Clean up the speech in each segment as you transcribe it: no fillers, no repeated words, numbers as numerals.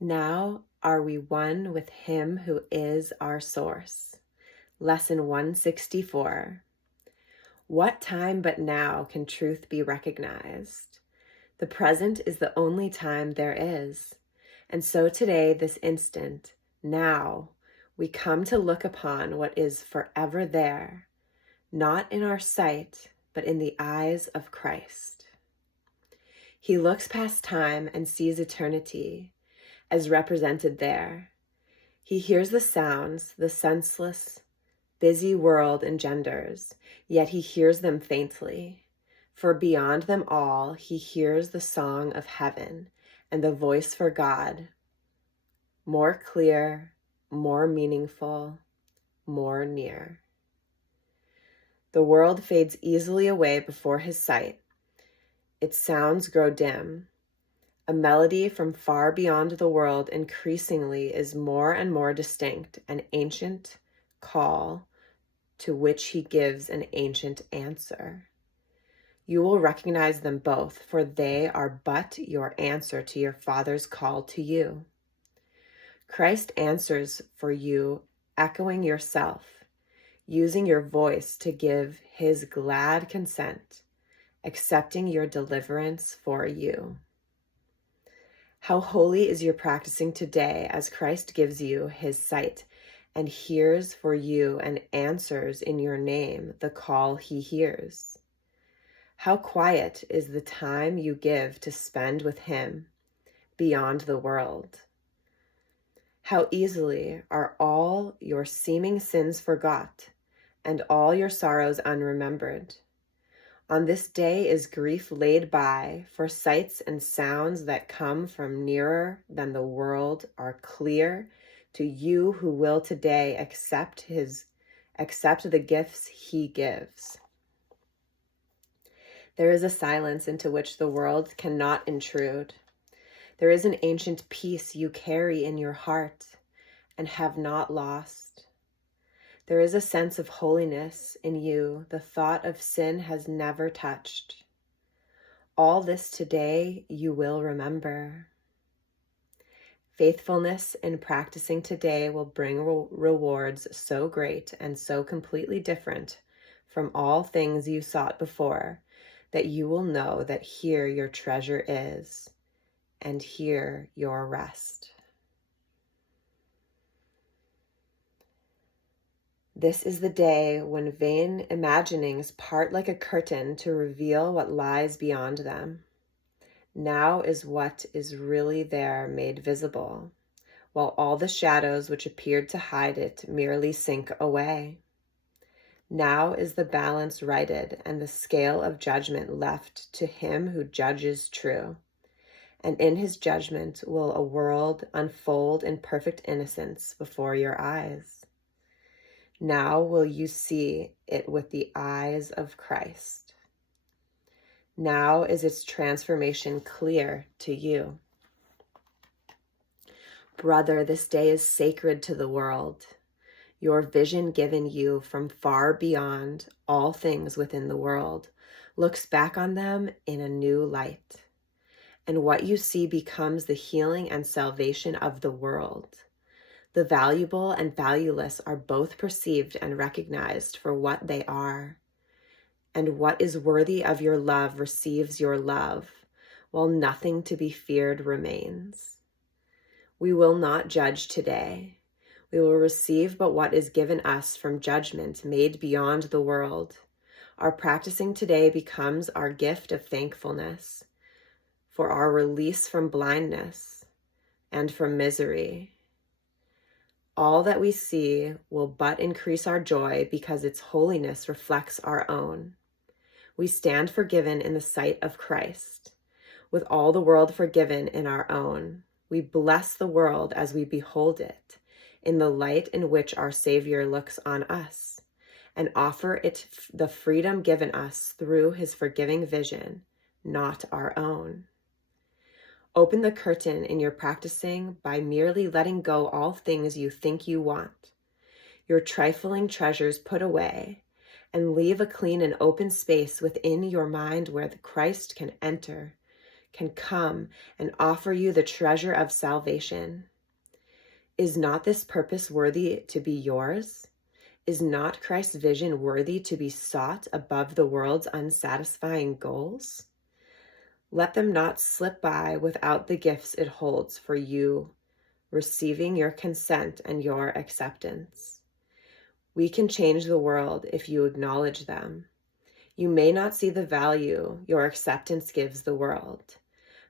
Now are we one with Him who is our source. Lesson 164. What time but now can truth be recognized? The present is the only time there is. And so today, this instant, now, we come to look upon what is forever there, not in our sight, but in the eyes of Christ. He looks past time and sees eternity as represented there. He hears the sounds the senseless, busy world engenders, yet he hears them faintly. For beyond them all, he hears the song of heaven and the voice for God, more clear, more meaningful, more near. The world fades easily away before his sight. Its sounds grow dim. A melody from far beyond the world increasingly is more and more distinct, an ancient call to which he gives an ancient answer. You will recognize them both, for they are but your answer to your Father's call to you. Christ answers for you, echoing yourself, using your voice to give his glad consent, accepting your deliverance for you. How holy is your practicing today as Christ gives you his sight and hears for you and answers in your name the call he hears. How quiet is the time you give to spend with him beyond the world. How easily are all your seeming sins forgot and all your sorrows unremembered. On this day is grief laid by, for sights and sounds that come from nearer than the world are clear to you who will today accept the gifts he gives. There is a silence into which the world cannot intrude. There is an ancient peace you carry in your heart and have not lost. There is a sense of holiness in you the thought of sin has never touched. All this today you will remember. Faithfulness in practicing today will bring rewards so great and so completely different from all things you sought before that you will know that here your treasure is and here your rest. This is the day when vain imaginings part like a curtain to reveal what lies beyond them. Now is what is really there made visible, while all the shadows which appeared to hide it merely sink away. Now is the balance righted and the scale of judgment left to him who judges true. And in his judgment will a world unfold in perfect innocence before your eyes. Now will you see it with the eyes of Christ. Now is its transformation clear to you. Brother, this day is sacred to the world. Your vision given you from far beyond all things within the world looks back on them in a new light. And what you see becomes the healing and salvation of the world. The valuable and valueless are both perceived and recognized for what they are. And what is worthy of your love receives your love, while nothing to be feared remains. We will not judge today. We will receive but what is given us from judgment made beyond the world. Our practicing today becomes our gift of thankfulness for our release from blindness and from misery. All that we see will but increase our joy because its holiness reflects our own. We stand forgiven in the sight of Christ, with all the world forgiven in our own. We bless the world as we behold it, in the light in which our Savior looks on us, and offer it the freedom given us through his forgiving vision, not our own. Open the curtain in your practicing by merely letting go all things you think you want. Your trifling treasures put away, and leave a clean and open space within your mind where the Christ can enter, can come and offer you the treasure of salvation. Is not this purpose worthy to be yours? Is not Christ's vision worthy to be sought above the world's unsatisfying goals? Let them not slip by without the gifts it holds for you, receiving your consent and your acceptance. We can change the world if you acknowledge them. You may not see the value your acceptance gives the world,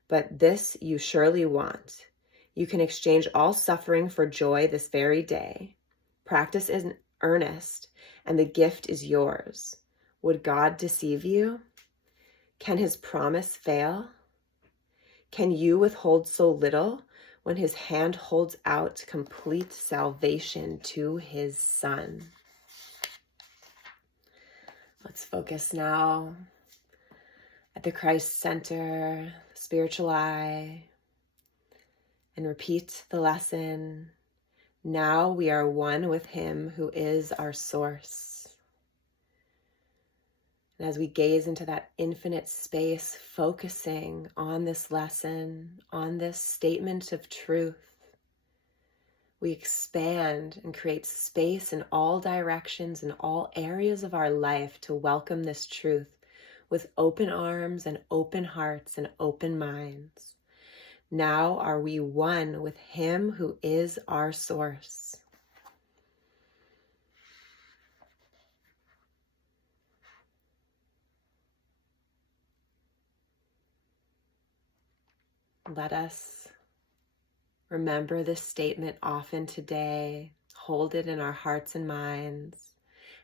but this you surely want. You can exchange all suffering for joy this very day. Practice is earnest, and the gift is yours. Would God deceive you? Can his promise fail? Can you withhold so little when his hand holds out complete salvation to his Son? Let's focus now at the Christ center, the spiritual eye, and repeat the lesson. Now we are one with him who is our source. And as we gaze into that infinite space, focusing on this lesson, on this statement of truth, we expand and create space in all directions, in all areas of our life to welcome this truth with open arms and open hearts and open minds. Now are we one with him who is our source. Let us remember this statement often today, hold it in our hearts and minds,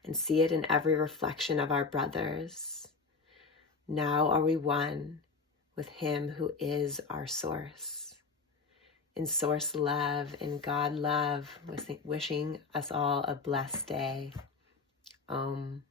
and see it in every reflection of our brothers. Now are we one with him who is our source. In source love, in God love, wishing us all a blessed day. Om.